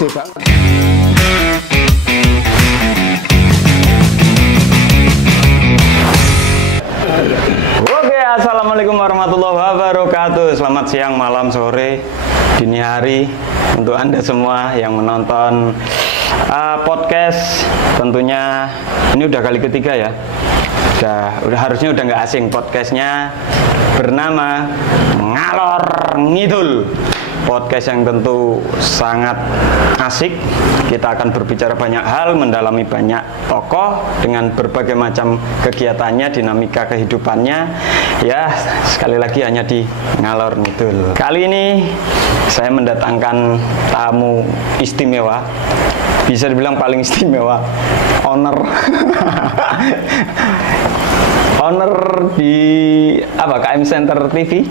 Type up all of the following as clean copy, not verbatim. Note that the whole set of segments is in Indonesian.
gede banget. Oke, assalamualaikum warahmatullahi wabarakatuh. Selamat siang, malam, sore, dini hari untuk Anda semua yang menonton podcast. Tentunya ini udah kali ketiga ya. Udah harusnya udah nggak asing. Podcastnya bernama Ngalor Ngidul. Podcast yang tentu sangat asik. Kita akan berbicara banyak hal, mendalami banyak tokoh dengan berbagai macam kegiatannya, dinamika kehidupannya. Ya, sekali lagi hanya di Ngalor Ngidul. Kali ini saya mendatangkan tamu istimewa. Bisa dibilang paling istimewa. Owner owner di KM Center TV.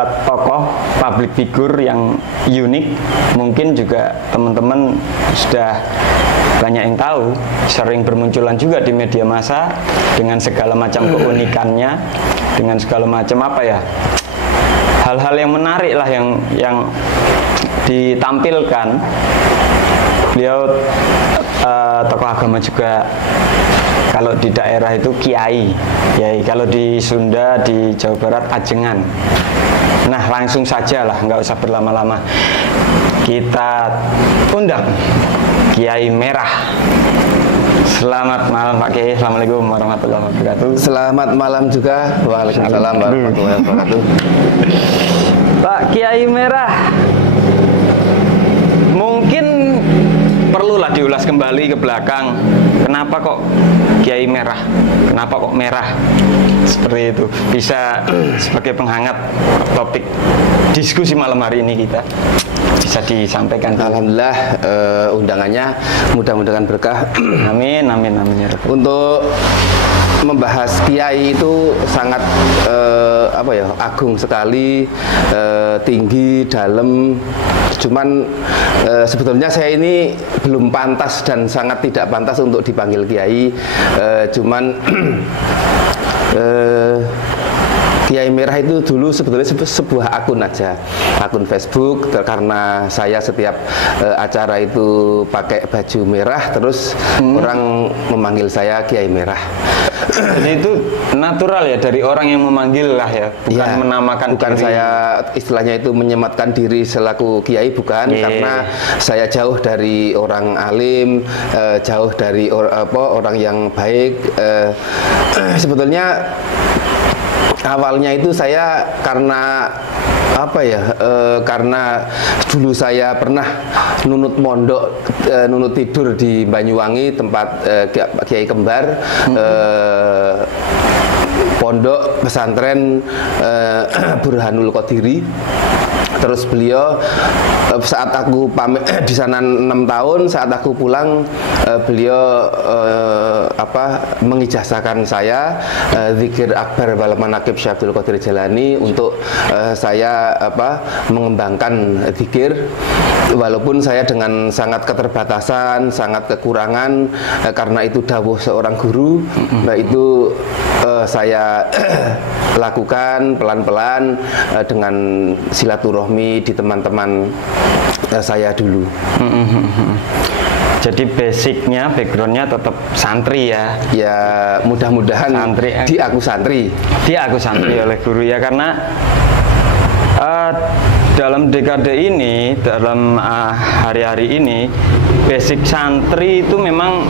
Tokoh public figure yang unik, mungkin juga teman-teman sudah banyak yang tahu, sering bermunculan juga di media massa dengan segala macam keunikannya, dengan segala macam hal-hal yang menarik lah yang ditampilkan. Beliau tokoh agama juga. Kalau di daerah itu kiai, kalau di Sunda, di Jawa Barat ajengan. Nah, langsung saja lah, nggak usah berlama-lama. Kita undang Kiai Merah. Selamat malam Pak Kiai. Assalamualaikum warahmatullahi wabarakatuh. Selamat malam juga. Waalaikumsalam warahmatullahi wabarakatuh. Pak Kiai Merah, mungkin perlulah diulas kembali ke belakang. Kenapa kok Kiai Merah? Kenapa kok merah? Seperti itu. Bisa sebagai penghangat topik diskusi malam hari ini kita. Bisa disampaikan. Alhamdulillah, undangannya mudah-mudahan berkah. Amin, amin, amin. Untuk membahas kiai itu sangat agung sekali, tinggi, dalam. Cuman sebetulnya saya ini belum pantas dan sangat tidak pantas untuk dipanggil kiai. Kiai Merah itu dulu sebetulnya sebuah akun aja, akun Facebook, karena saya setiap acara itu pakai baju merah, terus orang memanggil saya Kiai Merah. Jadi itu natural ya dari orang yang memanggil lah ya, bukan ya, menamakan. Bukan diri. Saya istilahnya itu menyematkan diri selaku kiai, bukan, karena saya jauh dari orang alim, jauh dari orang yang baik. Sebetulnya awalnya itu saya karena karena dulu saya pernah nunut mondok, nunut tidur di Banyuwangi, tempat Kiai Kembar, pondok pesantren Burhanul Qadiri. Terus beliau saat aku pamit di sana 6 tahun, saat aku pulang beliau mengijazahkan saya zikir akbar wal manaqib Syekh Abdul Qadir Jailani untuk saya mengembangkan zikir, walaupun saya dengan sangat keterbatasan, sangat kekurangan, karena itu dawuh seorang guru. Nah, itu saya lakukan pelan-pelan dengan silaturahmi di teman-teman saya dulu. Jadi basicnya, backgroundnya tetap santri ya? Ya, mudah-mudahan santri. Di aku santri oleh guru ya, karena dalam dekade ini, dalam hari-hari ini, basic santri itu memang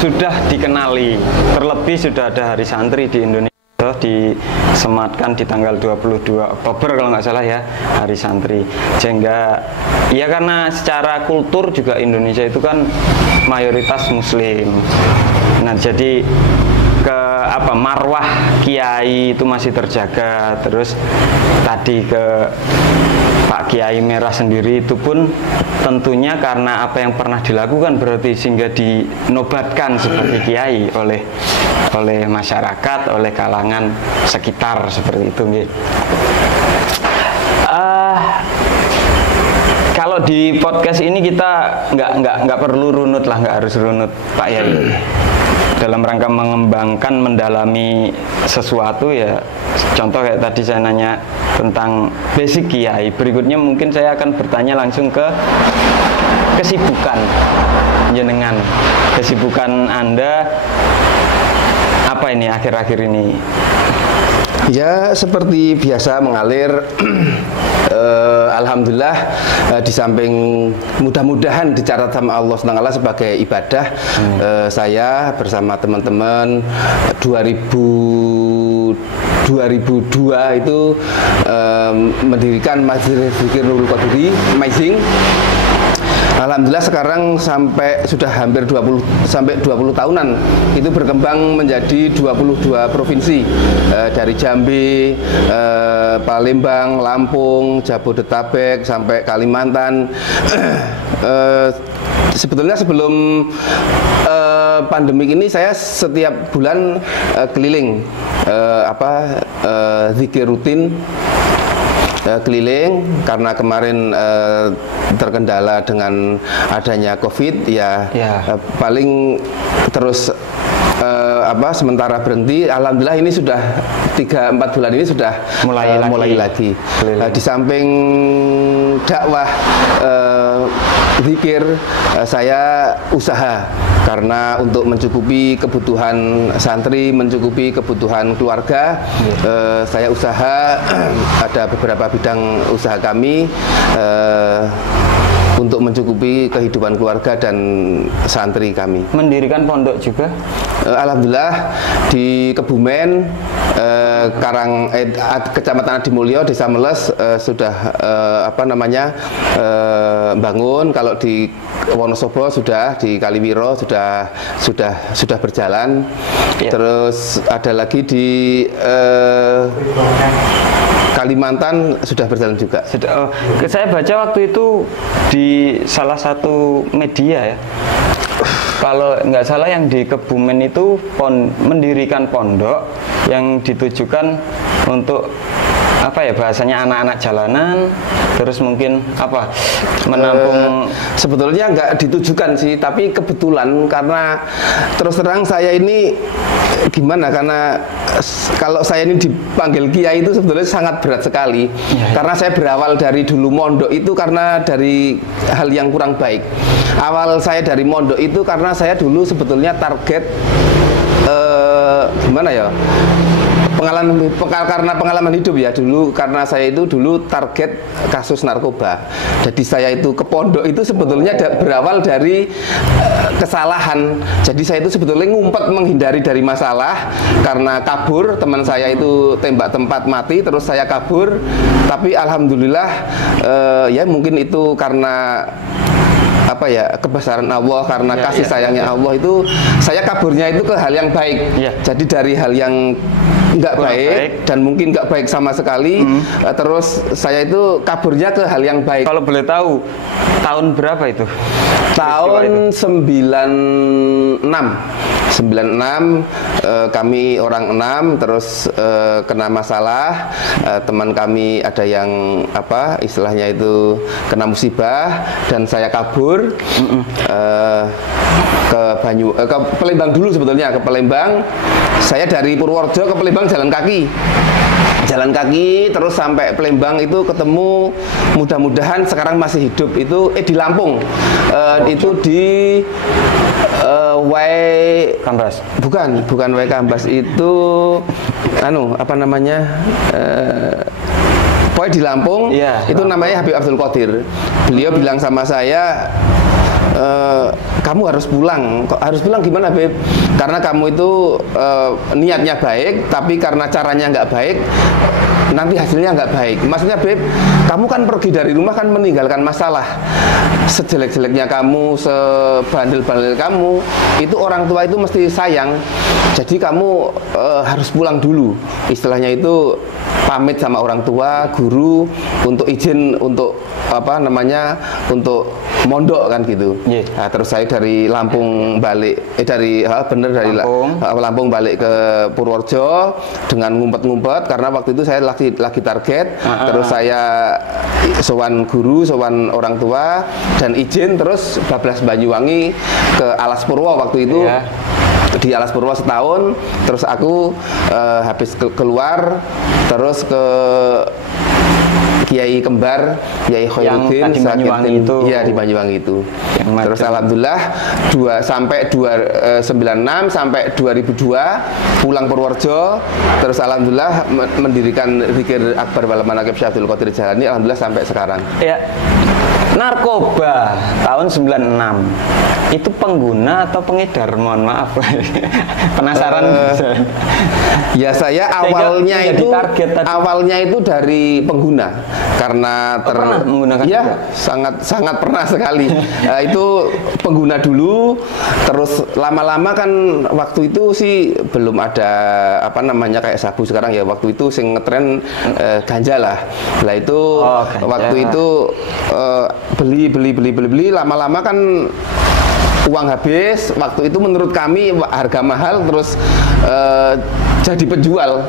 sudah dikenali. Terlebih sudah ada hari santri di Indonesia, disematkan di tanggal 22 Oktober kalau nggak salah ya, hari santri. Sehingga ya karena secara kultur juga Indonesia itu kan mayoritas muslim. Nah, jadi marwah kiai itu masih terjaga. Terus tadi ke Pak Kiai Merah sendiri itu pun tentunya karena apa yang pernah dilakukan, berarti sehingga dinobatkan sebagai kiai oleh masyarakat, oleh kalangan sekitar, seperti itu. Kalau di podcast ini kita nggak perlu runut lah, nggak harus runut Pak Yai. dalam rangka mengembangkan, mendalami sesuatu ya. Contoh kayak tadi saya nanya tentang basic kiai. Berikutnya mungkin saya akan bertanya langsung ke kesibukan jenengan. Kesibukan Anda apa ini akhir-akhir ini? Ya seperti biasa mengalir. Alhamdulillah di samping mudah-mudahan dicatat sama Allah SWT sebagai ibadah, saya bersama teman-teman 2002 itu mendirikan Masjid Zikir Nurul Qadiri Amazing. Alhamdulillah sekarang sudah hampir 20 tahunan itu berkembang menjadi 22 provinsi, dari Jambi, Palembang, Lampung, Jabodetabek sampai Kalimantan. Sebetulnya sebelum pandemik ini saya setiap bulan keliling zikir rutin, keliling karena kemarin terkendala dengan adanya COVID ya. Paling terus sementara berhenti. Alhamdulillah ini sudah 3-4 bulan ini sudah mulai lagi. Di samping dakwah zikir, saya usaha karena untuk mencukupi kebutuhan santri, mencukupi kebutuhan keluarga. Saya usaha, ada beberapa bidang usaha kami untuk mencukupi kehidupan keluarga dan santri kami. Mendirikan pondok juga? Alhamdulillah di Kebumen, Kecamatan Adimulyo, Desa Meles sudah bangun. Kalau di Wonosobo sudah, di Kaliwiro sudah berjalan. Terus ada lagi di Kalimantan sudah berjalan juga. Saya baca waktu itu di salah satu media ya, kalau nggak salah yang di Kebumen itu mendirikan pondok yang ditujukan untuk bahasanya anak-anak jalanan, terus mungkin menampung. Sebetulnya nggak ditujukan sih, tapi kebetulan karena terus terang saya ini gimana, karena kalau saya ini dipanggil kiai itu sebetulnya sangat berat sekali. Karena saya berawal dari dulu mondok itu karena dari hal yang kurang baik. Awal saya dari mondok itu karena saya dulu sebetulnya target karena pengalaman hidup ya dulu, karena saya itu dulu target kasus narkoba. Jadi saya itu ke pondok itu sebetulnya berawal dari kesalahan. Jadi saya itu sebetulnya ngumpet menghindari dari masalah karena kabur. Teman saya itu tembak tempat mati, terus saya kabur. Tapi alhamdulillah ya mungkin itu karena kebesaran Allah, karena kasih sayangnya Allah itu saya kaburnya itu ke hal yang baik. Jadi dari hal yang nggak baik dan mungkin nggak baik sama sekali, terus saya itu kaburnya ke hal yang baik. Kalau boleh tahu tahun berapa itu? Tahun 96 kami orang 6 terus kena masalah. Teman kami ada yang istilahnya itu kena musibah dan saya kabur ke Palembang dulu. Sebetulnya ke Palembang, saya dari Purworejo ke Palembang jalan kaki terus sampai Palembang itu ketemu, mudah-mudahan sekarang masih hidup itu di Lampung, itu di Kambas. Bukan Kambas, itu pokoknya di Lampung, itu namanya Habib Abdul Qadir. Beliau bilang sama saya, kamu harus pulang. Kok harus pulang gimana, Beb? Karena kamu itu niatnya baik, tapi karena caranya nggak baik, nanti hasilnya nggak baik. Maksudnya, Beb, kamu kan pergi dari rumah kan meninggalkan masalah. Sejelek-jeleknya kamu, sebandel-bandel kamu, itu orang tua itu mesti sayang. Jadi kamu harus pulang dulu. Istilahnya itu pamit sama orang tua, guru, untuk izin untuk untuk mondok kan gitu. Nah, terus saya dari Lampung balik, dari Lampung balik ke Purworejo dengan ngumpet-ngumpet karena waktu itu saya lagi target. Terus saya sowan guru, sowan orang tua dan izin, terus bablas Banyuwangi ke Alas Purwo waktu itu. di Alas Purwo setahun, terus aku habis keluar terus ke Kiai Kembar, Kiai Khairuddin di Banyuwangi itu. Iya, di Banyuwangi itu. Terus alhamdulillah sampai 96 sampai 2002 pulang Purworejo, terus alhamdulillah mendirikan Zikir Akbar Wal Manaqib Syekh Abdul Qadir Jailani, alhamdulillah sampai sekarang. Ya. Narkoba tahun 96 itu pengguna atau pengedar? Mohon maaf, penasaran. Ya saya awalnya itu dari pengguna karena pernah menggunakan ya juga? sangat pernah sekali. Itu pengguna dulu, terus lama-lama kan waktu itu sih belum ada apa namanya kayak sabu sekarang ya, waktu itu sing ngetren ganja lah. Lah itu waktu itu beli lama-lama kan uang habis. Waktu itu menurut kami harga mahal, terus jadi penjual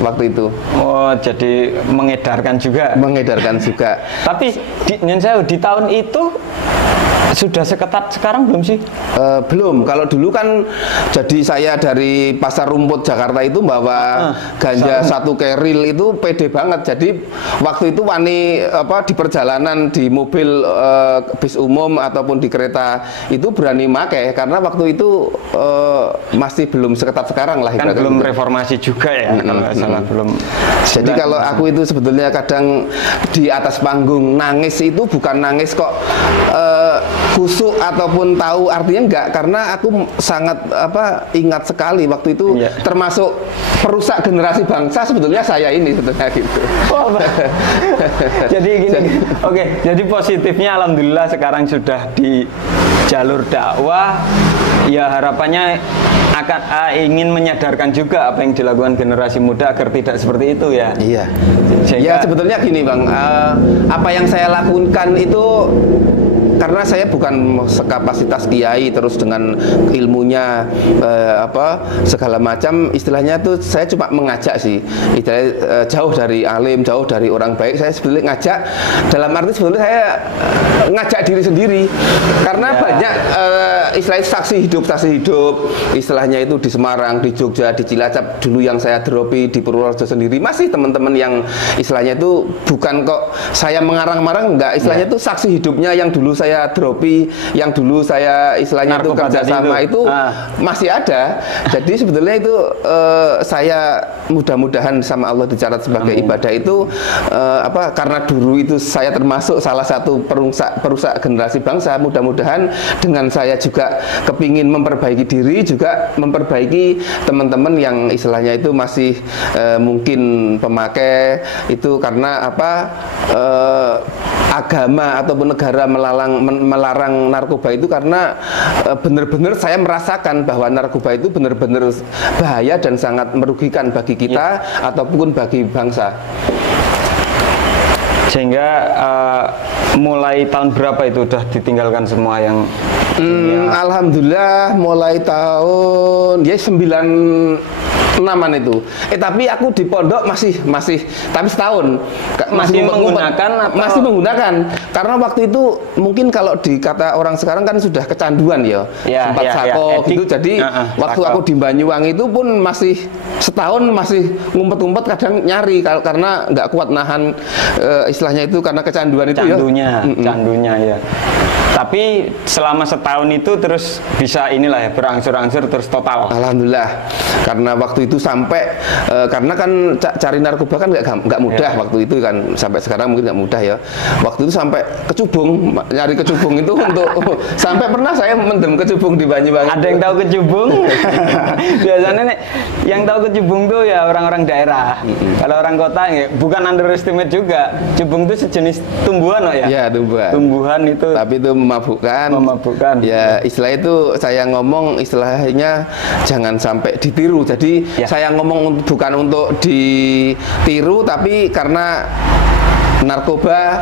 waktu itu. Oh, jadi mengedarkan juga. Mengedarkan juga. Tapi di tahun itu sudah seketat sekarang belum sih? Belum. Kalau dulu kan jadi saya dari Pasar Rumput Jakarta itu bawa ganja 1 keril itu pede banget. Jadi waktu itu di perjalanan di mobil bis umum ataupun di kereta itu berani make karena waktu itu masih belum seketat sekarang lah. Kan belum reformasi juga ya, kalau nggak salah belum. Jadi kalau aku itu sebetulnya kadang di atas panggung nangis itu bukan nangis kok kusuk ataupun tahu artinya enggak, karena aku sangat ingat sekali waktu itu termasuk perusak generasi bangsa sebetulnya saya ini sebetulnya gitu. Jadi gini, jadi positifnya alhamdulillah sekarang sudah di jalur dakwah, ya harapannya akan ingin menyadarkan juga apa yang dilakukan generasi muda agar tidak seperti itu ya. Iya. Ya sebetulnya gini Bang, apa yang saya lakukan itu karena saya bukan sekapasitas kiai terus dengan ilmunya segala macam, istilahnya tuh saya cuma mengajak sih, jauh dari alim, jauh dari orang baik. Saya sebetulnya ngajak dalam arti sebetulnya saya ngajak diri sendiri karena banyak istilahnya saksi hidup istilahnya itu di Semarang, di Jogja, di Cilacap dulu yang saya dropi, di Purworejo sendiri masih teman-teman yang istilahnya itu bukan kok saya mengarang-marang, enggak, istilahnya itu saksi hidupnya yang dulu saya dropi, yang dulu saya istilahnya itu kerjasama itu masih ada. Jadi sebetulnya itu saya mudah-mudahan sama Allah dicatat sebagai ibadah itu karena dulu itu saya termasuk salah satu perusak generasi bangsa. Mudah-mudahan dengan saya juga kepingin memperbaiki diri, juga memperbaiki teman-teman yang istilahnya itu masih mungkin pemakai itu karena agama ataupun negara melarang narkoba itu karena benar-benar saya merasakan bahwa narkoba itu benar-benar bahaya dan sangat merugikan bagi kita ataupun bagi bangsa. Sehingga mulai tahun berapa itu udah ditinggalkan semua yang alhamdulillah mulai tahun 96-an itu. Tapi aku di pondok masih tapi setahun masih menggunakan karena waktu itu mungkin kalau dikata orang sekarang kan sudah kecanduan sempat sako gitu. Jadi waktu aku di Banyuwangi itu pun masih setahun masih ngumpet-ngumpet kadang nyari karena nggak kuat nahan istilahnya itu karena kecanduan itu candunya ya. Tapi selama setahun itu terus bisa berangsur-angsur terus total. Alhamdulillah. Karena waktu itu sampai karena kan cari narkoba kan nggak mudah waktu itu kan, sampai sekarang mungkin nggak mudah ya. Waktu itu sampai kecubung, nyari kecubung itu untuk sampai pernah saya mendem kecubung di Banyuwangi. Ada yang tahu kecubung? Biasanya yang tahu kecubung tuh ya orang-orang daerah. Kalau orang kota bukan underestimate juga. Cubung itu sejenis tumbuhan ya? Iya, tumbuhan. Tumbuhan itu. Tapi itu memabukkan. Ya, istilah itu saya ngomong istilahnya jangan sampai ditiru. Jadi saya ngomong bukan untuk ditiru, tapi karena narkoba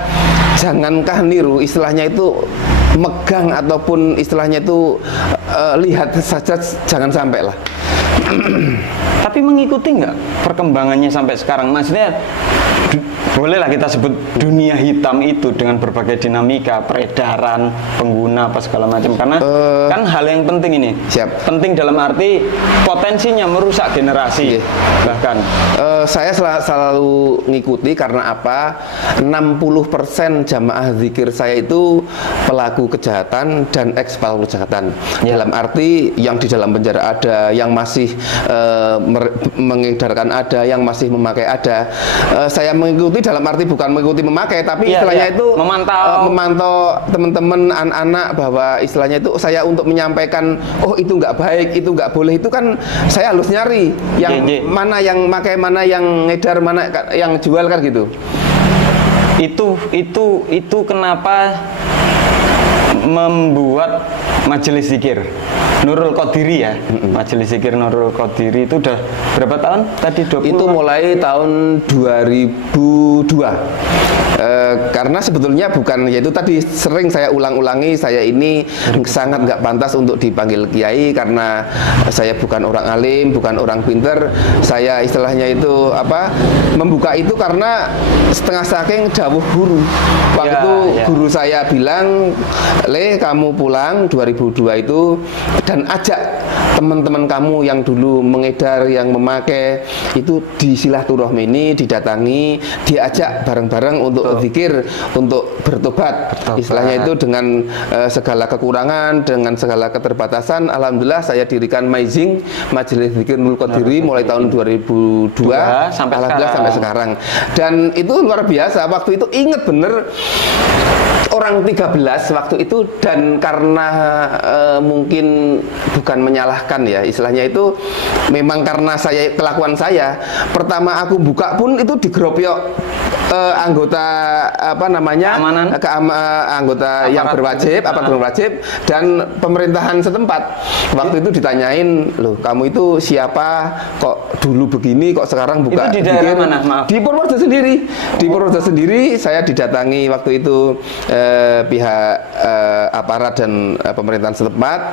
jangankah niru, istilahnya itu megang ataupun istilahnya itu lihat saja jangan sampai lah. Tapi mengikuti nggak perkembangannya sampai sekarang? Maksudnya bolehlah kita sebut dunia hitam itu dengan berbagai dinamika, peredaran, pengguna apa segala macam, karena kan hal yang penting ini. Siap. Penting dalam arti potensinya merusak generasi. Bahkan saya selalu ngikuti karena apa? 60% jamaah zikir saya itu pelaku kejahatan dan eks pelaku kejahatan. Dalam arti yang di dalam penjara ada, yang masih mengedarkan ada, yang masih memakai ada. Saya mengikuti dalam arti bukan mengikuti memakai, tapi istilahnya itu memantau teman-teman anak-anak, bahwa istilahnya itu saya untuk menyampaikan, oh itu nggak baik, itu nggak boleh, itu kan saya harus nyari yang mana yang pakai, mana yang ngedar, mana yang jual, kan gitu. Itu kenapa membuat majelis zikir Nurul Qadiri ya. Majelis zikir Nurul Qadiri itu udah berapa tahun tadi? 20? Itu mulai tahun 2002. Karena sebetulnya bukan, yaitu tadi sering saya ulang-ulangi, saya ini sangat nggak pantas untuk dipanggil kiai karena saya bukan orang alim, bukan orang pinter. Saya istilahnya itu apa, membuka itu karena setengah saking dawuh guru. Waktu itu guru saya bilang, Le, kamu pulang 2002 itu dan ajak teman-teman kamu yang dulu mengedar, yang memakai itu di silaturahmi ini didatangi, diajak bareng-bareng untuk zikir, untuk bertobat. Istilahnya itu dengan segala kekurangan, dengan segala keterbatasan, alhamdulillah saya dirikan Maizing, Majelis Zikir Nurul Qadiri mulai tahun 2002 sampai alhamdulillah sampai sekarang. Dan itu luar biasa, waktu itu inget bener orang 13 waktu itu, dan karena mungkin bukan menyalahkan ya, istilahnya itu memang karena saya, kelakuan saya pertama aku buka pun itu digerobyok anggota apa namanya anggota aparat yang berwajib, berwajib dan pemerintahan setempat. Waktu itu ditanyain, loh kamu itu siapa, kok dulu begini, kok sekarang buka itu di daerah mana? Maaf. Di Purworejo sendiri. Di Purworejo sendiri saya didatangi waktu itu pihak aparat dan pemerintahan setempat.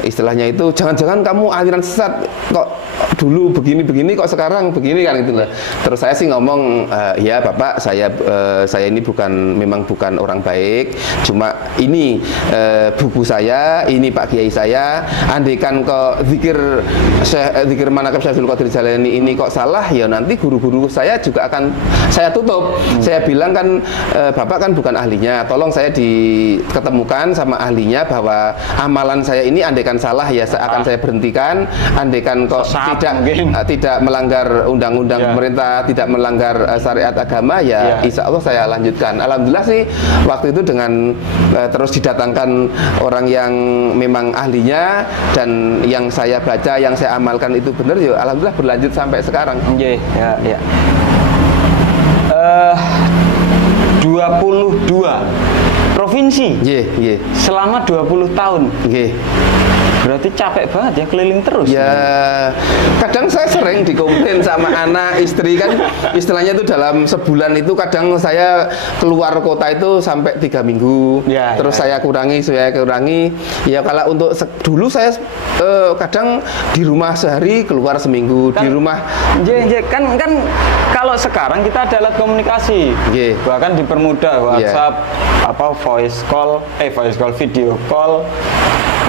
Istilahnya itu jangan-jangan kamu aliran sesat, kok dulu begini-begini, kok sekarang begini, kan gitu loh. Terus saya sih ngomong, ya Bapak, saya ini memang bukan orang baik, cuma ini buku saya, ini Pak Kiai saya. Andaikan kok zikir manaqib Syekhul Qadir Jalani ini kok salah, ya nanti guru-guru saya juga akan saya tutup. Saya bilang kan, Bapak kan bukan ahlinya, tolong saya diketemukan sama ahlinya bahwa amalan saya ini andaikan salah ya akan saya berhentikan. Andaikan kok tidak melanggar undang-undang pemerintah, tidak melanggar syariat agama, ya insya Allah saya lanjutkan. Alhamdulillah sih waktu itu dengan terus didatangkan orang yang memang ahlinya dan yang saya baca, yang saya amalkan itu benar, ya alhamdulillah berlanjut sampai sekarang. 22 provinsi selama 20 tahun. Berarti capek banget ya, keliling terus. Ya, kadang saya sering dikomplain sama anak, istri kan, istilahnya itu dalam sebulan itu kadang saya keluar kota itu sampai 3 minggu. Terus saya kurangi. Ya kalau untuk dulu saya kadang di rumah sehari, keluar seminggu kan, di rumah. Kan kalau sekarang kita ada alat komunikasi, bahkan dipermudah WhatsApp, voice call, video call.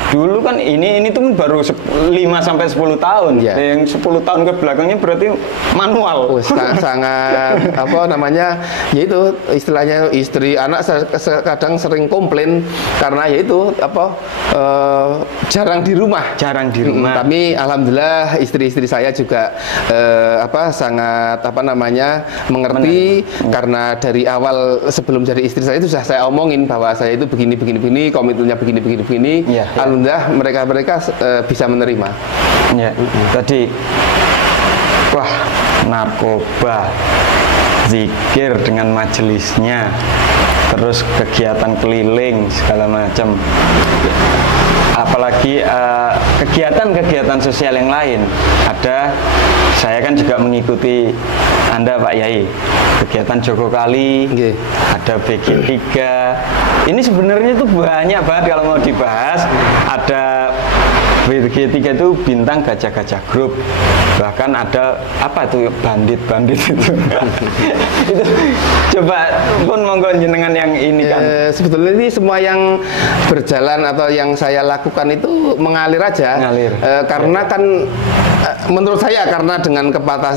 Dulu kan ini tuh baru 5 sampai 10 tahun. Yang 10 tahun ke belakangnya berarti manual. Sangat apa namanya? Yaitu istilahnya istri anak kadang sering komplain karena yaitu jarang di rumah. Tapi alhamdulillah istri-istri saya juga sangat mengerti. Karena dari awal sebelum jadi istri saya itu sudah saya omongin bahwa saya itu begini, komitmennya begini. Alhamdulillah mereka bisa menerima. Tadi narkoba, zikir dengan majelisnya, terus kegiatan keliling segala macam. Apalagi kegiatan-kegiatan sosial yang lain. Saya kan juga mengikuti Anda Pak Yai, kegiatan Joko Kali, ada BG3. Ini sebenarnya itu banyak banget kalau mau dibahas. Ada G3 itu bintang gajah-gajah grup. Bahkan ada apa tuh bandit-bandit itu. Itu coba pun monggo jenengan yang ini kan. Sebetulnya ini semua yang berjalan atau yang saya lakukan itu mengalir aja. Mengalir. Karena kan menurut saya karena dengan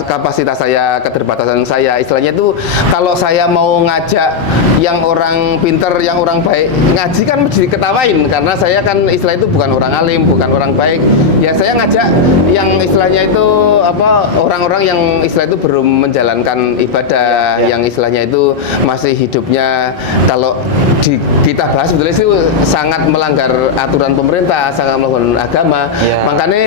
kapasitas saya, keterbatasan saya, istilahnya itu kalau saya mau ngajak yang orang pinter, yang orang baik ngaji kan mesti diketawain karena saya kan istilah itu bukan orang alim, bukan orang baik. Ya saya ngajak yang istilahnya itu apa orang-orang yang istilah itu belum menjalankan ibadah, yang istilahnya itu masih hidupnya kalau kita bahas sebetulnya itu sangat melanggar aturan pemerintah, sangat melanggar agama. Makanya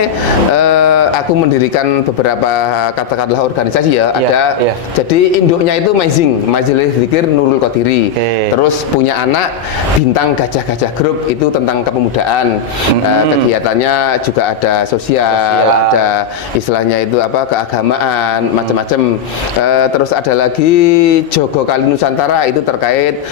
aku mendirikan beberapa katakanlah organisasi ya, ada jadi induknya itu Majelis Dzikir Nurul Qadiri. Terus punya anak Bintang Gajah-Gajah Group, itu tentang kepemudaan. Kegiatannya juga ada sosial, ada istilahnya itu apa keagamaan, macam-macam. Terus ada lagi Jogo Kali Nusantara, itu terkait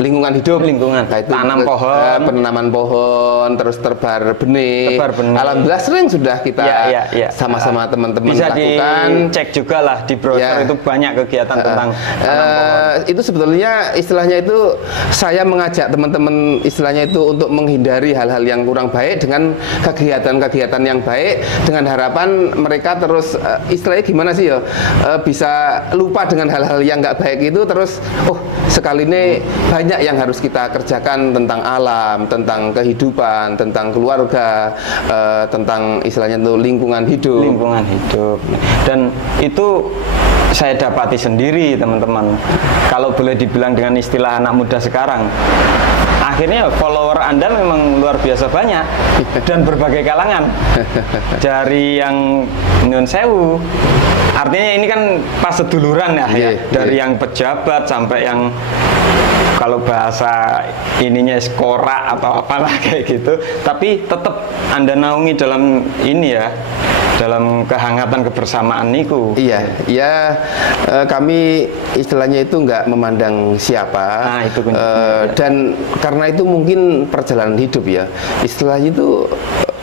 lingkungan hidup, nah, itu tanam pohon, penanaman pohon, terus tebar benih. Alhamdulillah sering sudah kita sama-sama teman-teman bisa lakukan. Dicek juga lah di browser itu banyak kegiatan tentang tanam pohon. Itu sebetulnya istilahnya itu saya mengajak teman-teman istilahnya itu untuk menghindari hal-hal yang kurang baik dengan kegiatan-kegiatan yang baik, dengan harapan mereka terus istilahnya gimana sih ya, bisa lupa dengan hal-hal yang nggak baik itu, terus sekali ini banyak yang harus kita kerjakan tentang alam, tentang kehidupan, tentang keluarga, tentang istilahnya itu lingkungan hidup. Dan itu saya dapati sendiri teman-teman, kalau boleh dibilang dengan istilah anak muda sekarang, akhirnya follower Anda memang luar biasa banyak dan berbagai kalangan, dari yang nyun sewu, artinya ini kan pas seduluran ya, dari yang pejabat sampai yang kalau bahasa ininya skorak atau apalah kayak gitu, tapi tetap Anda naungi dalam ini ya, dalam kehangatan kebersamaan niku. Kami istilahnya itu nggak memandang siapa, dan karena itu mungkin perjalanan hidup ya, istilahnya itu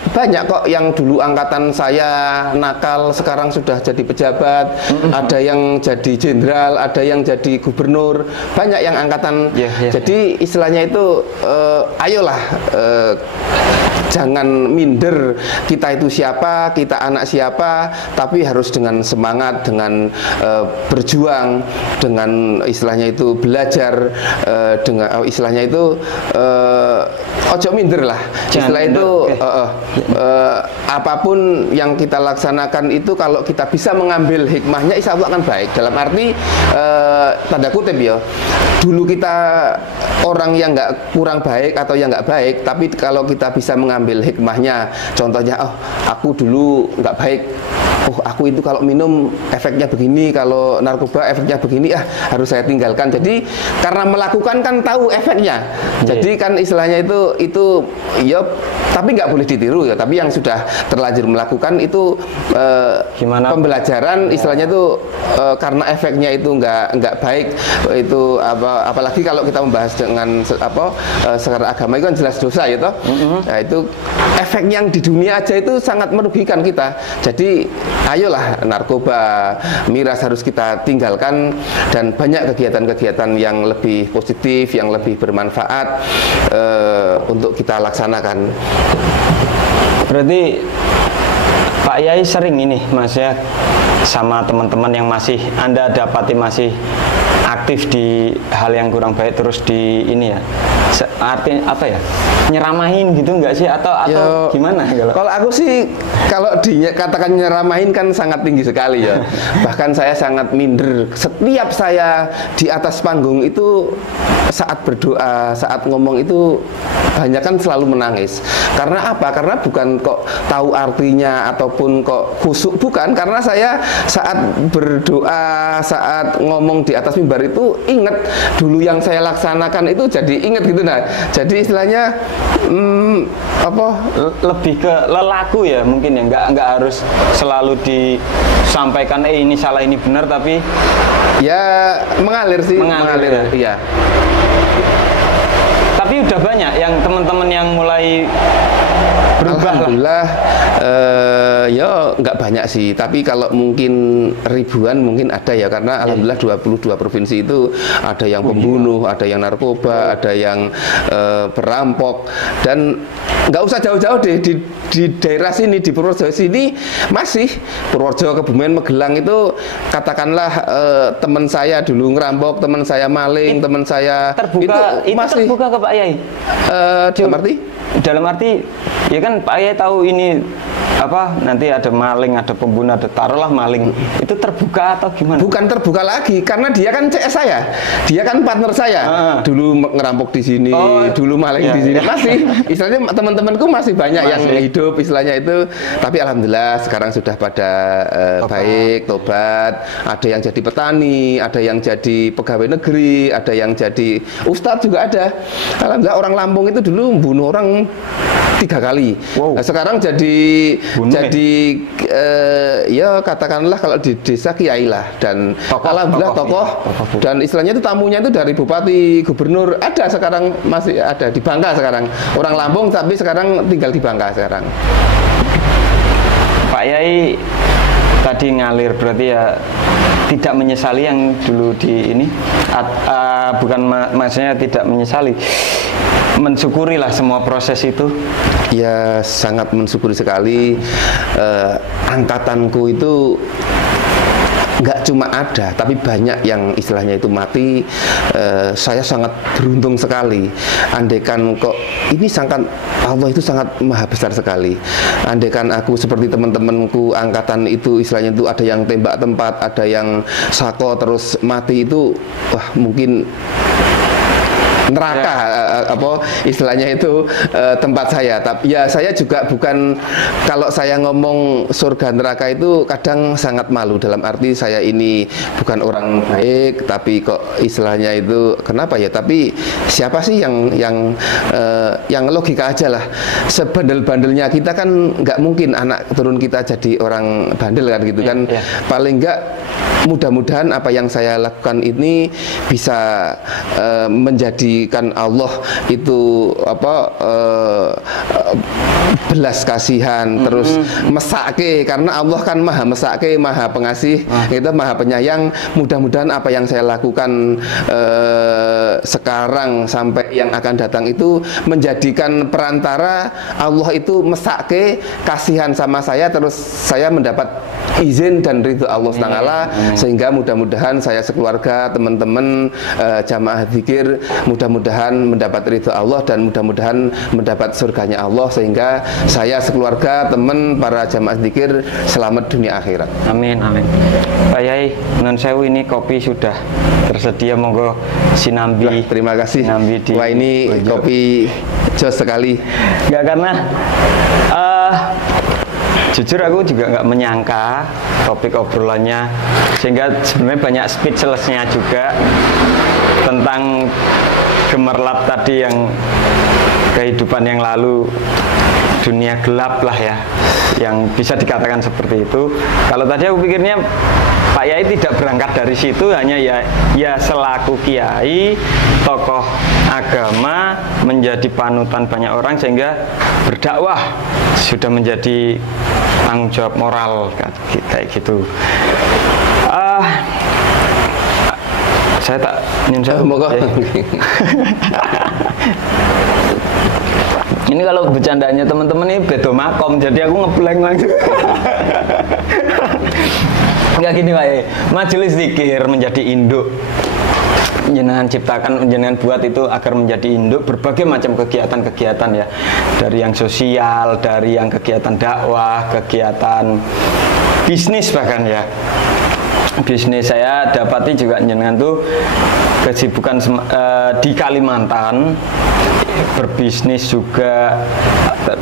banyak kok yang dulu angkatan saya nakal sekarang sudah jadi pejabat, ada yang jadi jenderal, ada yang jadi gubernur, banyak yang angkatan. Jadi istilahnya itu ayolah, jangan minder, kita itu siapa, kita anak siapa, tapi harus dengan semangat, dengan berjuang, dengan istilahnya itu belajar, dengan istilahnya itu ojo minder lah, istilah itu apapun yang kita laksanakan itu kalau kita bisa mengambil hikmahnya, insya Allah akan baik. Dalam arti tanda kutip ya, dulu kita orang yang nggak kurang baik atau yang nggak baik, tapi kalau kita bisa mengambil hikmahnya, contohnya aku dulu nggak baik, aku itu kalau minum efeknya begini, kalau narkoba efeknya begini, harus saya tinggalkan. Jadi karena melakukan kan tahu efeknya, jadi kan istilahnya itu ya, tapi nggak boleh ditiru ya. Tapi yang sudah terlanjur melakukan itu gimana pembelajaran istilahnya itu, karena efeknya itu nggak baik itu apalagi kalau kita membahas dengan secara agama itu kan jelas dosa ya toh. Nah itu efek yang di dunia aja itu sangat merugikan kita. Jadi ayolah, narkoba, miras harus kita tinggalkan, dan banyak kegiatan-kegiatan yang lebih positif, yang lebih bermanfaat untuk kita laksanakan. Berarti Pak Yai sering ini Mas ya, sama teman-teman yang masih Anda dapati masih aktif di hal yang kurang baik, terus di ini ya, artinya apa ya, nyeramahin gitu nggak sih, atau gimana? Kalau aku sih, kalau dikatakan nyeramahin kan sangat tinggi sekali ya. Bahkan saya sangat minder. Setiap saya di atas panggung itu, saat berdoa, saat ngomong itu, banyak kan selalu menangis. Karena apa? Karena bukan kok tahu artinya ataupun kok khusyuk, bukan. Karena saya saat berdoa, saat ngomong di atas mimbar itu ingat dulu yang saya laksanakan itu, jadi ingat gitu. Nah, jadi istilahnya lebih ke lelaku ya mungkin ya, nggak harus selalu disampaikan ini salah ini benar, tapi ya mengalir sih, mengalir. Iya. Tapi udah banyak yang teman-teman yang mulai Alhamdulillah ya nggak banyak sih, tapi kalau mungkin ribuan mungkin ada ya, karena alhamdulillah 22 provinsi itu ada yang pembunuh, ada yang narkoba, ada yang perampok, dan nggak usah jauh-jauh deh, di daerah sini, di Purworejo sini masih, Purworejo, Kebumen, Magelang itu katakanlah teman saya dulu ngerampok, teman saya maling, teman saya terbuka, itu masih terbuka ke Pak Yai. Dalam arti ya kan Pak Yai tahu ini apa, nanti ada maling, ada pembunuh, ada taruhlah maling, itu terbuka atau gimana? Bukan terbuka lagi, karena dia kan CS saya, dia kan partner saya. Dulu ngerampok di sini, dulu maling di sini, masih istilahnya teman-temanku masih banyak yang hidup istilahnya itu. Tapi alhamdulillah sekarang sudah pada baik, tobat. Ada yang jadi petani, ada yang jadi pegawai negeri, ada yang jadi ustadz juga ada. Alhamdulillah orang Lampung itu dulu bunuh orang 3 kali. Nah, sekarang jadi ya katakanlah kalau di desa kiai lah, dan alhamdulillah tokoh dan istilahnya itu tamunya itu dari bupati, gubernur, ada sekarang, masih ada di Bangka sekarang. Orang Lampung tapi sekarang tinggal di Bangka sekarang. Pak Yai tadi ngalir, berarti ya tidak menyesali yang dulu di ini, bukan maksudnya tidak menyesali, mensyukurilah semua proses itu. Ya sangat mensyukuri sekali. Angkatanku itu nggak cuma ada, tapi banyak yang istilahnya itu mati. Saya sangat beruntung sekali. Andaikan kok ini sangat, Allah itu sangat maha besar sekali. Andaikan aku seperti teman-temanku angkatan itu, istilahnya itu ada yang tembak tempat, ada yang sako terus mati itu, wah mungkin neraka, apa istilahnya itu tempat saya. Tapi ya saya juga bukan, kalau saya ngomong surga neraka itu kadang sangat malu, dalam arti saya ini bukan orang baik, tapi kok istilahnya itu kenapa ya, tapi siapa sih yang logika aja lah, sebandel-bandelnya kita kan nggak mungkin anak turun kita jadi orang bandel kan gitu kan. Paling nggak mudah-mudahan apa yang saya lakukan ini bisa menjadikan Allah itu apa, belas kasihan, terus mesake, karena Allah kan maha mesake, maha pengasih, itu maha penyayang. Mudah-mudahan apa yang saya lakukan sekarang sampai yang akan datang itu menjadikan perantara Allah itu mesake, kasihan sama saya, terus saya mendapat izin dan ridho Allah SWT, sehingga mudah-mudahan saya sekeluarga, teman-teman jamaah zikir, mudah-mudahan mendapat ridho Allah dan mudah-mudahan mendapat surganya Allah, sehingga saya sekeluarga, teman, para jamaah zikir selamat dunia akhirat. Amin, amin. Pak Yai, non sewu ini kopi sudah tersedia, monggo sinambi. Wah, terima kasih. Wah ini kopi jos sekali. Enggak, karena jujur aku juga nggak menyangka topik obrolannya, sehingga sebenarnya banyak speechless-nya juga tentang gemerlap tadi, yang kehidupan yang lalu, dunia gelap lah ya, yang bisa dikatakan seperti itu. Kalau tadi aku pikirnya Pak Yai tidak berangkat dari situ, hanya ya selaku kiai, tokoh agama, menjadi panutan banyak orang, sehingga berdakwah sudah menjadi tanggung jawab moral kayak gitu. Saya tak ini kalau bercandanya teman-teman ini beda makom, jadi aku ngeblank langsung. Enggak gini Pak Yai, majelis zikir menjadi induk, jenengan ciptakan, jenengan buat itu agar menjadi induk berbagai macam kegiatan-kegiatan ya, dari yang sosial, dari yang kegiatan dakwah, kegiatan bisnis bahkan ya. Bisnis saya dapati juga jenengan tuh kesibukan di Kalimantan, berbisnis juga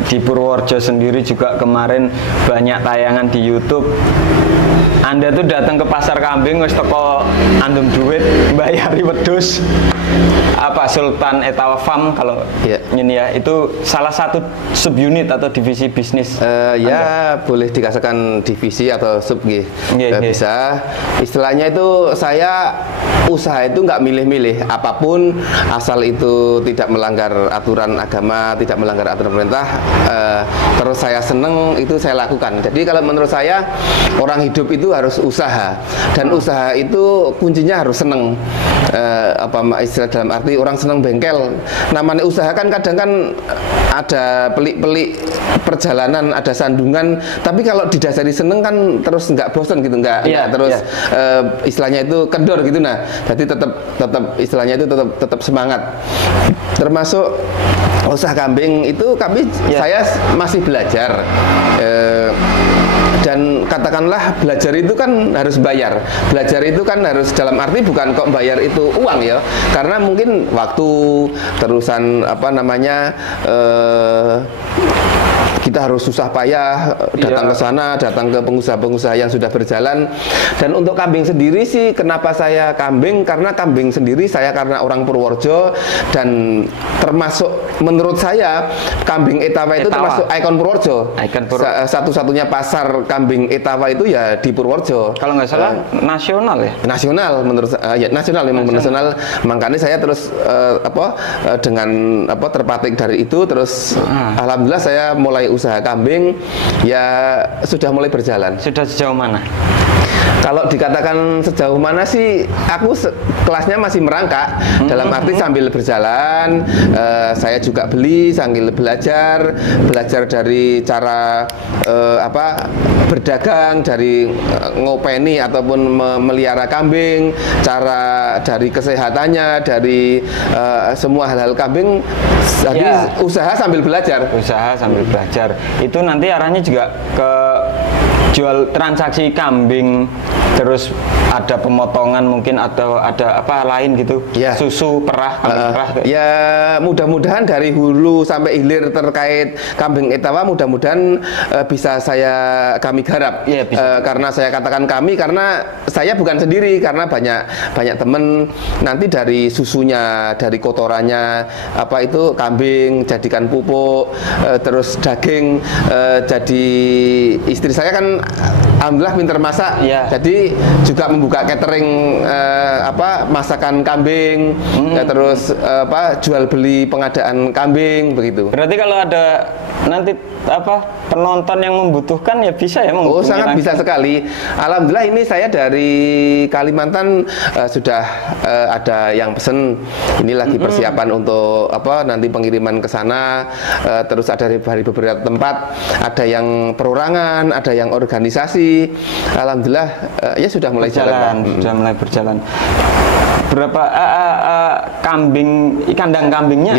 di Purworejo sendiri juga. Kemarin banyak tayangan di YouTube. Anda tuh datang ke pasar kambing wis teko andum duit bayari wedhus apa Sultan Etawa Farm kalau ini ya, itu salah satu subunit atau divisi bisnis. Ya boleh dikatakan divisi atau sub bisa. Istilahnya itu saya usaha itu nggak milih-milih apapun, asal itu tidak melanggar aturan agama, tidak melanggar aturan pemerintah, terus saya seneng, itu saya lakukan. Jadi kalau menurut saya orang hidup itu harus usaha, dan usaha itu kuncinya harus seneng. Istilah dalam arti orang seneng bengkel. Namanya usaha kan kadang kan ada pelik-pelik perjalanan, ada sandungan, tapi kalau didasari seneng kan terus nggak bosan gitu, nggak terus istilahnya itu kendor gitu. Nah, jadi tetap istilahnya itu tetap semangat. Termasuk usaha kambing itu saya masih belajar. Dan katakanlah belajar itu kan harus bayar. Belajar itu kan harus dalam arti bukan kok bayar itu uang ya, karena mungkin waktu, terusan kita harus susah payah datang ke sana, datang ke pengusaha-pengusaha yang sudah berjalan. Dan untuk kambing sendiri sih, kenapa saya kambing? Karena kambing sendiri saya karena orang Purworejo, dan termasuk menurut saya kambing Etawa itu termasuk ikon Purworejo. Satu-satunya pasar kambing Etawa itu ya di Purworejo. Kalau nggak salah nasional ya? Nasional menurut ya, nasional memang nasional. Makanya saya terus dengan terpatik dari itu, terus alhamdulillah saya mulai usaha kambing ya sudah mulai berjalan. Sudah sejauh mana? Kalau dikatakan sejauh mana sih, aku kelasnya masih merangkak. Dalam arti sambil berjalan, saya juga beli sambil belajar dari cara berdagang, dari ngopeni ataupun memelihara kambing, cara dari kesehatannya, dari semua hal-hal kambing. Jadi usaha sambil belajar. Usaha sambil belajar. Itu nanti arahnya juga ke jual transaksi kambing, terus ada pemotongan mungkin, atau ada apa lain gitu, susu perah, kambing perah. Ya mudah-mudahan dari hulu sampai hilir terkait kambing Etawa, mudah-mudahan bisa kami garap. Karena saya katakan kami, karena saya bukan sendiri, karena banyak temen. Nanti dari susunya, dari kotorannya itu kambing jadikan pupuk, terus daging jadi istri saya kan alhamdulillah pinter masak, jadi juga membuka catering masakan kambing, terus jual beli pengadaan kambing begitu. Berarti kalau ada nanti penonton yang membutuhkan ya bisa ya? Oh, sangat bisa sekali. Alhamdulillah ini saya dari Kalimantan sudah ada yang pesen. Ini lagi persiapan untuk nanti pengiriman ke sana. Terus ada dari beberapa tempat, ada yang perorangan, ada yang organisasi. Alhamdulillah ya sudah mulai jalan. Sudah mulai berjalan. Berapa kambing, kandang kambingnya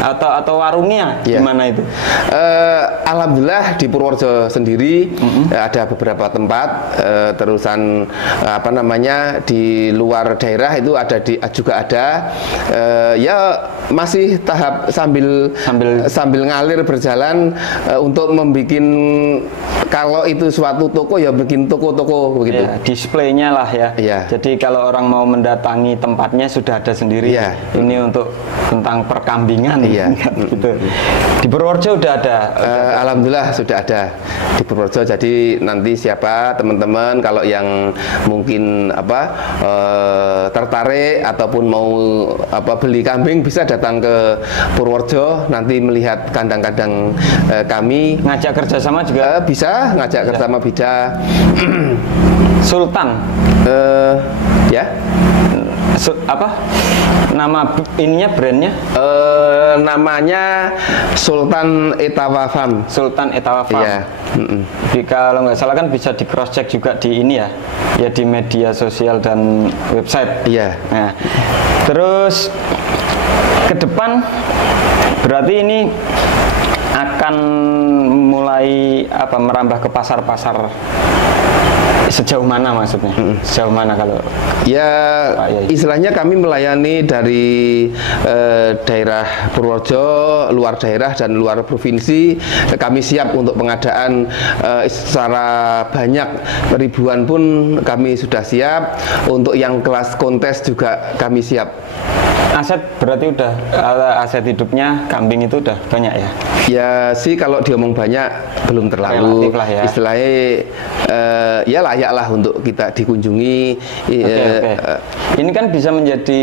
atau warungnya gimana itu? Alhamdulillah di Purworejo sendiri ada beberapa tempat, terusan di luar daerah itu juga ada. Ya masih tahap sambil ngalir berjalan untuk membuat, kalau itu suatu toko ya bikin toko-toko begitu. Displaynya lah ya. Jadi kalau orang mau mendatangi tempatnya sudah ada sendiri. Ini untuk tentang perkambingan. Gitu. Di Purworejo udah ada. Alhamdulillah sudah ada di Purworejo. Jadi nanti siapa teman-teman kalau yang mungkin tertarik ataupun mau beli kambing, bisa datang ke Purworejo, nanti melihat kandang-kandang kami. Ngajak kerjasama juga bisa, ngajak kerjasama bisa. Sultan nama ininya, brandnya? Namanya Sultan Etawa Farm. Sultan Etawa Farm. Kalau nggak salah kan bisa di cross check juga di ini ya di media sosial dan website. Nah, terus ke depan berarti ini akan mulai merambah ke pasar-pasar. Sejauh mana maksudnya? Sejauh mana kalau? Istilahnya kami melayani dari daerah Purworejo, luar daerah dan luar provinsi. Kami siap untuk pengadaan secara banyak, ribuan pun kami sudah siap. Untuk yang kelas kontes juga kami siap. aset berarti udah aset hidupnya kambing itu udah banyak ya? Ya sih kalau diomong banyak belum terlalu. Relatif lah ya. Istilahnya ya layak lah untuk kita dikunjungi. Oke. Ini kan bisa menjadi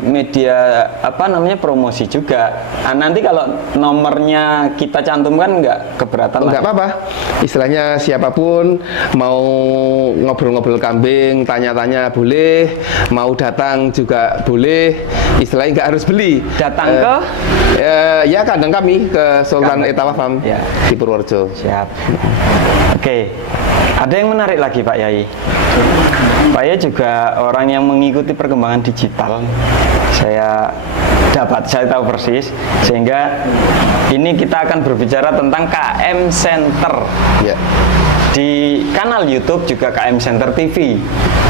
media apa namanya promosi juga. Nanti kalau nomornya kita cantumkan nggak keberatan? Nggak apa-apa. Istilahnya siapapun mau ngobrol-ngobrol kambing, tanya-tanya boleh, mau datang juga boleh. Istilahnya nggak harus beli. Datang ke? Ya kandang kami ke Sultan Etawa Farm ya. Di Purworejo. Siap. Oke. Ada yang menarik lagi Pak Yai. Pak Yai juga orang yang mengikuti perkembangan digital. Saya tahu persis, sehingga ini kita akan berbicara tentang KM Center. Ya. Di kanal YouTube juga KM Center TV,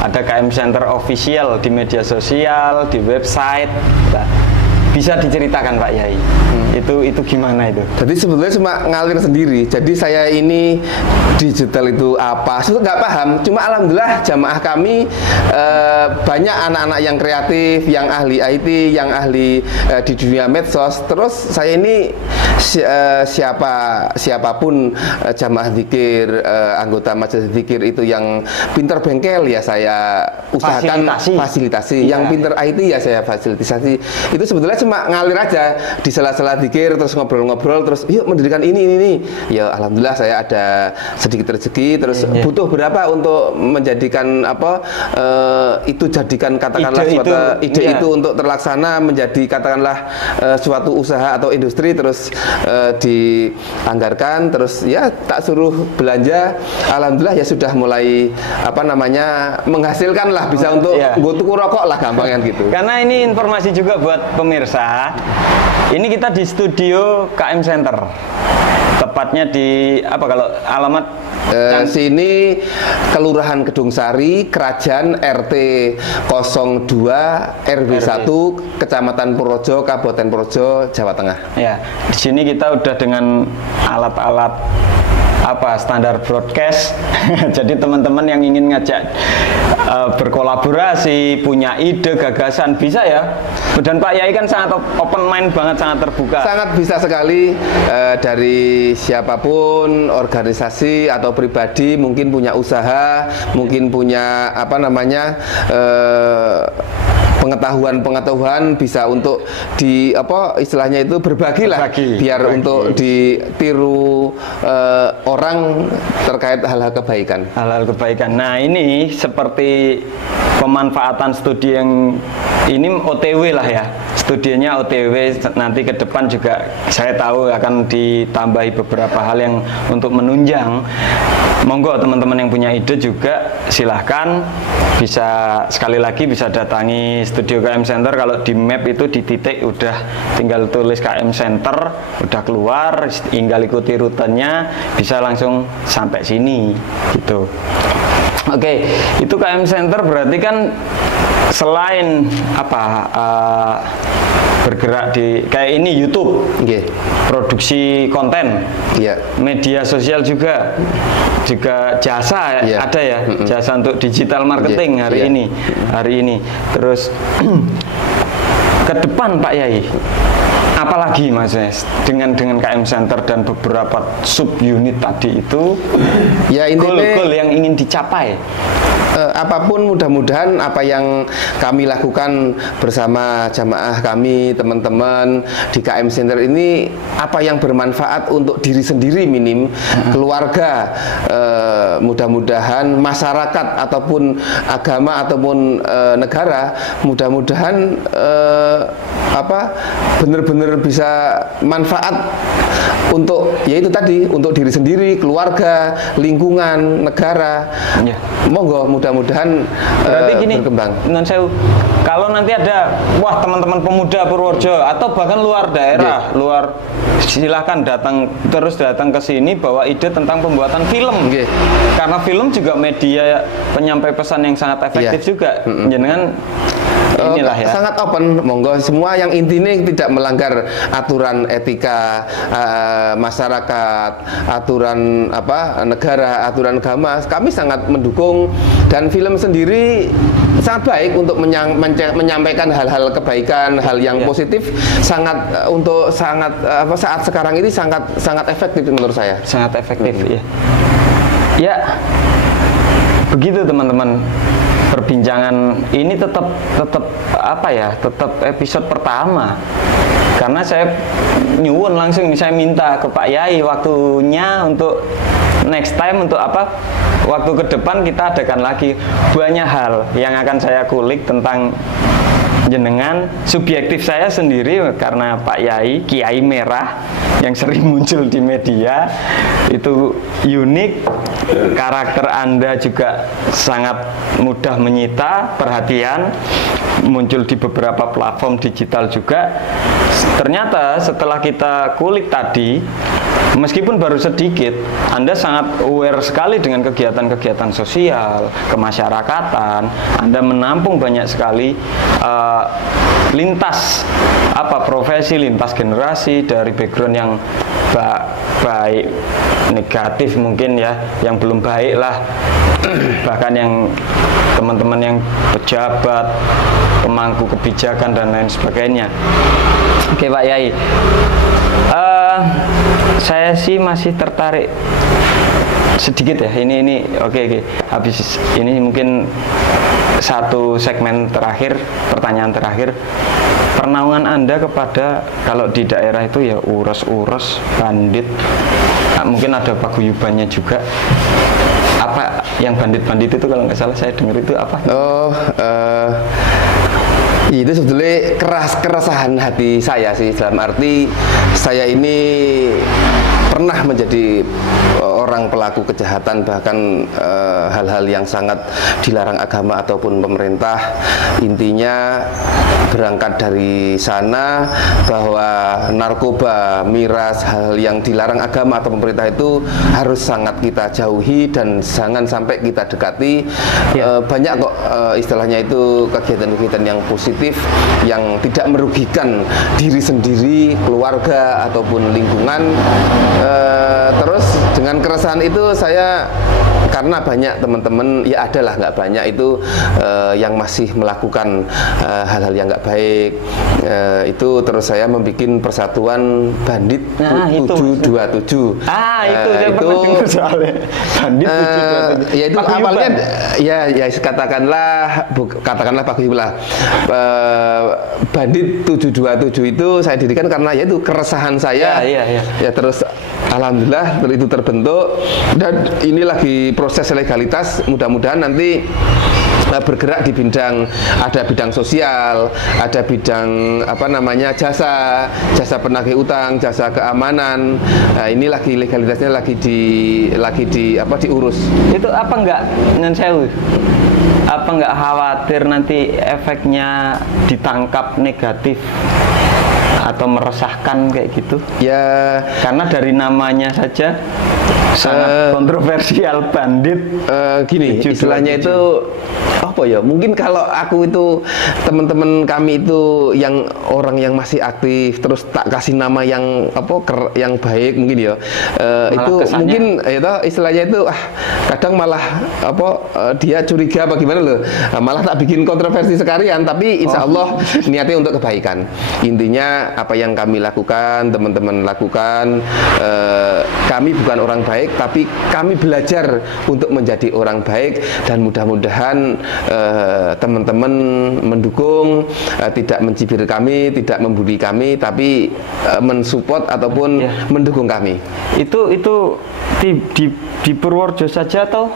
ada KM Center Official di media sosial, di website. Nah, bisa diceritakan Pak Yai, itu gimana itu? Jadi sebetulnya cuma ngalir sendiri. Jadi saya ini digital itu apa? Sebetulnya nggak paham. Cuma alhamdulillah jamaah kami banyak anak-anak yang kreatif, yang ahli IT, yang ahli di dunia medsos. Terus saya ini siapapun jamaah zikir, anggota majelis zikir itu yang pinter bengkel ya saya usahakan fasilitasi. Yang pinter IT ya saya fasilitasi. Itu sebetulnya cuma ngalir aja di sela-sela zikir, terus ngobrol-ngobrol, terus yuk mendirikan ini. Ya alhamdulillah saya ada sedikit rezeki. Terus butuh berapa untuk menjadikan apa itu jadikan katakanlah ide itu untuk terlaksana menjadi katakanlah suatu usaha atau industri, terus dianggarkan, terus ya tak suruh belanja. Alhamdulillah ya sudah mulai apa namanya menghasilkan lah, bisa untuk tuku rokok lah gampangnya gitu. Karena ini informasi juga buat pemirsa. Ini kita di studio KM Center. Tepatnya di apa kalau alamat sini Kelurahan Kedung Sari, Kerajaan RT 02 RW 1 Kecamatan Purworejo, Kabupaten Purworejo, Jawa Tengah. Ya, di sini kita udah dengan alat-alat standar broadcast. Jadi teman-teman yang ingin ngajak berkolaborasi, punya ide, gagasan, bisa ya. Dan Pak Yai kan sangat open mind banget, sangat terbuka. Sangat bisa sekali dari siapapun, organisasi atau pribadi, mungkin punya usaha, mungkin punya apa namanya pengetahuan bisa untuk di apa istilahnya itu berbagi lah, biar untuk ditiru orang terkait hal-hal kebaikan. Hal-hal kebaikan. Nah ini seperti pemanfaatan studi yang ini OTW lah ya. Studionya OTW, nanti ke depan juga saya tahu akan ditambahi beberapa hal yang untuk menunjang. Monggo teman-teman yang punya ide juga silahkan, bisa sekali lagi bisa datangi studio KM Center. Kalau di map itu di titik udah tinggal tulis KM Center, udah keluar, tinggal ikuti rutenya, bisa langsung sampai sini gitu. Oke, itu KM Center berarti kan selain bergerak di kayak ini YouTube, produksi konten, media sosial juga jasa ada ya, jasa untuk digital marketing hari ini. Terus ke depan Pak Yai, apalagi Mas dengan KM Center dan beberapa sub unit tadi itu, ya goal-goal yang ingin dicapai. Apapun mudah-mudahan apa yang kami lakukan bersama jamaah kami, teman-teman di KM Center ini, apa yang bermanfaat untuk diri sendiri minim, keluarga, mudah-mudahan masyarakat ataupun agama ataupun negara, mudah-mudahan benar-benar bisa manfaat untuk yaitu tadi, untuk diri sendiri, keluarga, lingkungan, negara. Monggo mudah-mudahan berarti gini, berkembang. Kalau nanti ada teman-teman pemuda Purworejo atau bahkan luar daerah, silahkan datang ke sini bawa ide tentang pembuatan film. Karena film juga media penyampai pesan yang sangat efektif juga. Jangan inilah ya. Sangat open, monggo semua yang intinya tidak melanggar aturan etika masyarakat, aturan negara, aturan agama. Kami sangat mendukung, dan film sendiri sangat baik untuk menyampaikan hal-hal kebaikan, hal yang positif, sangat saat sekarang ini sangat efektif menurut saya. Sangat efektif, ya. Ya, begitu teman-teman. Perbincangan ini tetap episode pertama, karena saya nyuwun langsung, saya minta ke Pak Yai waktunya untuk next time, untuk waktu ke depan kita adakan lagi. Banyak hal yang akan saya kulik tentang jenengan, subjektif saya sendiri karena Pak Yai, Kiai Merah yang sering muncul di media itu unik, karakter Anda juga sangat mudah menyita perhatian, muncul di beberapa platform digital juga. Ternyata setelah kita kulik tadi, meskipun baru sedikit, Anda sangat aware sekali dengan kegiatan-kegiatan sosial, kemasyarakatan. Anda menampung banyak sekali lintas profesi, lintas generasi, dari background yang baik, negatif mungkin ya, yang belum baik lah, bahkan yang teman-teman yang pejabat, pemangku kebijakan dan lain sebagainya. Oke Pak Yai, saya sih masih tertarik sedikit ya, ini oke. Habis ini mungkin satu segmen terakhir, pertanyaan terakhir. Pernaungan Anda kepada, kalau di daerah itu ya uros-uros, bandit, mungkin ada paguyubannya juga. Apa yang bandit-bandit itu, kalau nggak salah saya dengar itu apa? Itu sebetulnya keresahan hati saya sih, dalam arti saya ini pernah menjadi orang pelaku kejahatan, bahkan hal-hal yang sangat dilarang agama ataupun pemerintah. Intinya berangkat dari sana bahwa narkoba, miras, hal yang dilarang agama atau pemerintah itu harus sangat kita jauhi dan jangan sampai kita dekati. Banyak kok istilahnya itu kegiatan-kegiatan yang positif, yang tidak merugikan diri sendiri, keluarga ataupun lingkungan. Terus dengan keresahan itu saya, karena banyak teman-teman, ya adalah nggak banyak itu yang masih melakukan hal-hal yang nggak baik, itu terus saya membuat persatuan bandit 727. Itu saya pernah dengar soalnya bandit 727. Ya itu awalnya ya katakanlah paguyuban. Bandit 727 itu saya dirikan karena ya itu keresahan saya. Ya terus alhamdulillah itu terbentuk, dan ini lagi proses legalitas. Mudah-mudahan nanti bergerak di bidang sosial, ada bidang jasa penagih utang, jasa keamanan. Nah, ini lagi legalitasnya lagi diurus. Itu apa enggak khawatir nanti efeknya ditangkap negatif atau meresahkan kayak gitu? Ya, karena dari namanya saja sangat kontroversial, bandit. Gini, istilahnya itu apa ya? Mungkin kalau aku itu, teman-teman kami itu yang orang yang masih aktif, terus tak kasih nama yang yang baik mungkin ya. Itu kesannya, mungkin itu istilahnya itu kadang malah dia curiga bagaimana loh. Malah tak bikin kontroversi sekalian, tapi insya Allah niatnya untuk kebaikan. Intinya apa yang kami lakukan, teman-teman lakukan, kami bukan orang baik, tapi kami belajar untuk menjadi orang baik, dan mudah-mudahan teman-teman mendukung, tidak mencibir kami, tidak membuli kami, tapi mensupport ataupun mendukung kami. Itu di Purworejo saja atau?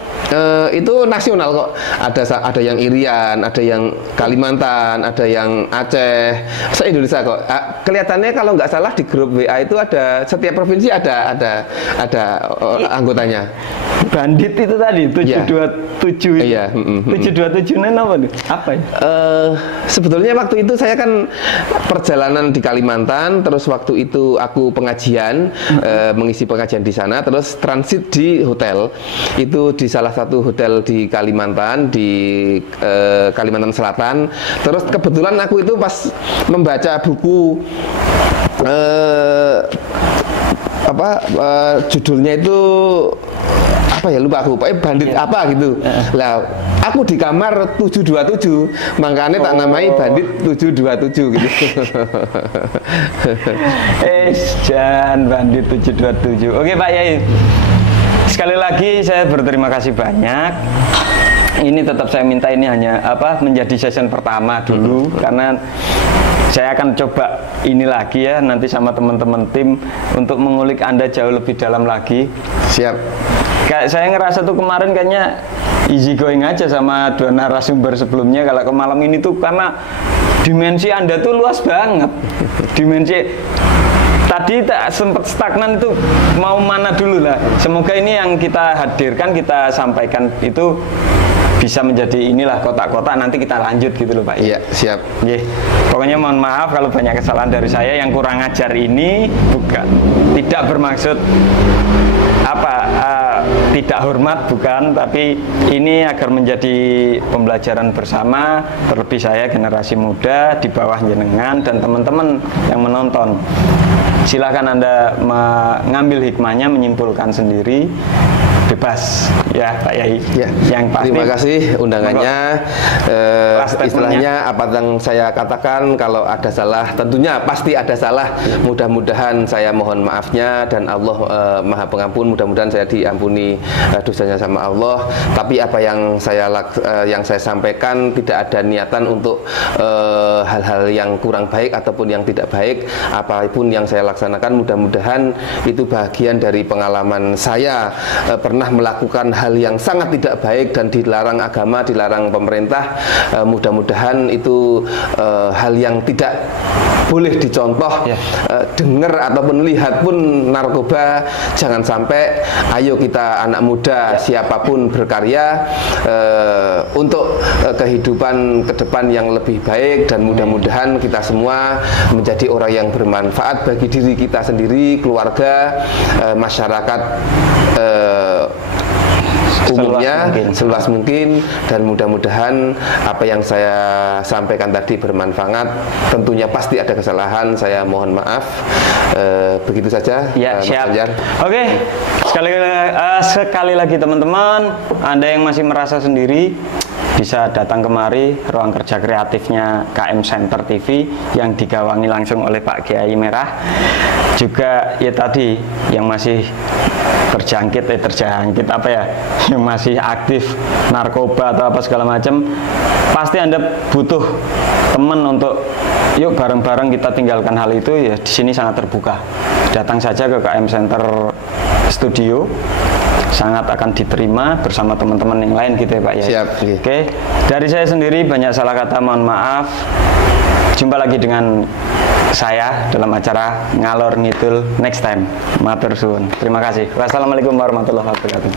Itu nasional kok. Ada yang Irian, ada yang Kalimantan, ada yang Aceh, se-Indonesia kok. Kelihatannya kalau nggak salah di grup WA itu ada, setiap provinsi ada anggotanya. Bandit itu tadi 727. Iya. 727 ini apa nih? Apa ya? Sebetulnya waktu itu saya kan perjalanan di Kalimantan, terus waktu itu aku pengajian, mengisi pengajian di sana, terus transit di hotel. Itu di salah satu hotel di Kalimantan, di Kalimantan Selatan. Terus kebetulan aku itu pas membaca buku judulnya itu apa ya, lupa aku, pokoknya bandit apa gitu. Lah aku di kamar 727, makanya tak namai bandit 727 gitu. Jan bandit 727. Oke Pak Yai, sekali lagi saya berterima kasih banyak. Ini tetap saya minta ini hanya menjadi session pertama dulu, karena saya akan coba ini lagi ya nanti sama teman-teman tim untuk mengulik Anda jauh lebih dalam lagi. Siap. Kayak saya ngerasa tuh kemarin kayaknya easy going aja sama dua narasumber sebelumnya. Kalau ke malam ini tuh karena dimensi Anda tuh luas banget. Dimensi tadi tak sempat stagnan itu mau mana dulu lah. Semoga ini yang kita hadirkan, kita sampaikan itu bisa menjadi inilah kotak-kotak, nanti kita lanjut gitu loh Pak. Iya, siap. Pokoknya mohon maaf kalau banyak kesalahan dari saya. Yang kurang ajar ini bukan, tidak bermaksud tidak hormat, bukan, tapi ini agar menjadi pembelajaran bersama, terlebih saya generasi muda di bawah jenengan dan teman-teman yang menonton. Silahkan Anda mengambil hikmahnya, menyimpulkan sendiri, bebas ya Pak Yai. Ya. Yang pasti, terima kasih undangannya. Istilahnya apa yang saya katakan, kalau ada salah tentunya pasti ada salah. Mudah-mudahan saya mohon maafnya, dan Allah Maha Pengampun, mudah-mudahan saya diampuni dosanya sama Allah. Tapi apa yang saya sampaikan tidak ada niatan untuk hal-hal yang kurang baik ataupun yang tidak baik. Apapun yang saya laksanakan, mudah-mudahan itu bagian dari pengalaman saya pernah melakukan hal yang sangat tidak baik dan dilarang agama, dilarang pemerintah. Mudah-mudahan itu hal yang tidak boleh dicontoh. Dengar ataupun lihat pun narkoba jangan sampai. Ayo kita anak muda siapapun berkarya untuk kehidupan ke depan yang lebih baik, dan mudah-mudahan kita semua menjadi orang yang bermanfaat bagi diri kita sendiri, keluarga, masyarakat umumnya, seluas mungkin, dan mudah-mudahan apa yang saya sampaikan tadi bermanfaat. Tentunya pasti ada kesalahan, saya mohon maaf. Begitu saja ya, Mas siap. Fajar. Oke, sekali lagi teman-teman, Anda yang masih merasa sendiri bisa datang kemari ruang kerja kreatifnya KM Center TV yang digawangi langsung oleh Pak Kiai Merah. Juga ya tadi yang masih terjangkit apa ya, yang masih aktif narkoba atau apa segala macam, pasti Anda butuh teman untuk yuk bareng-bareng kita tinggalkan hal itu. Ya di sini sangat terbuka, datang saja ke KM Center Studio, sangat akan diterima bersama teman-teman yang lain gitu ya Pak ya. Siap. Oke, dari saya sendiri banyak salah kata, mohon maaf. Jumpa lagi dengan saya dalam acara Ngalor Ngidul next time. Matur suwun. Terima kasih. Wassalamualaikum warahmatullahi wabarakatuh.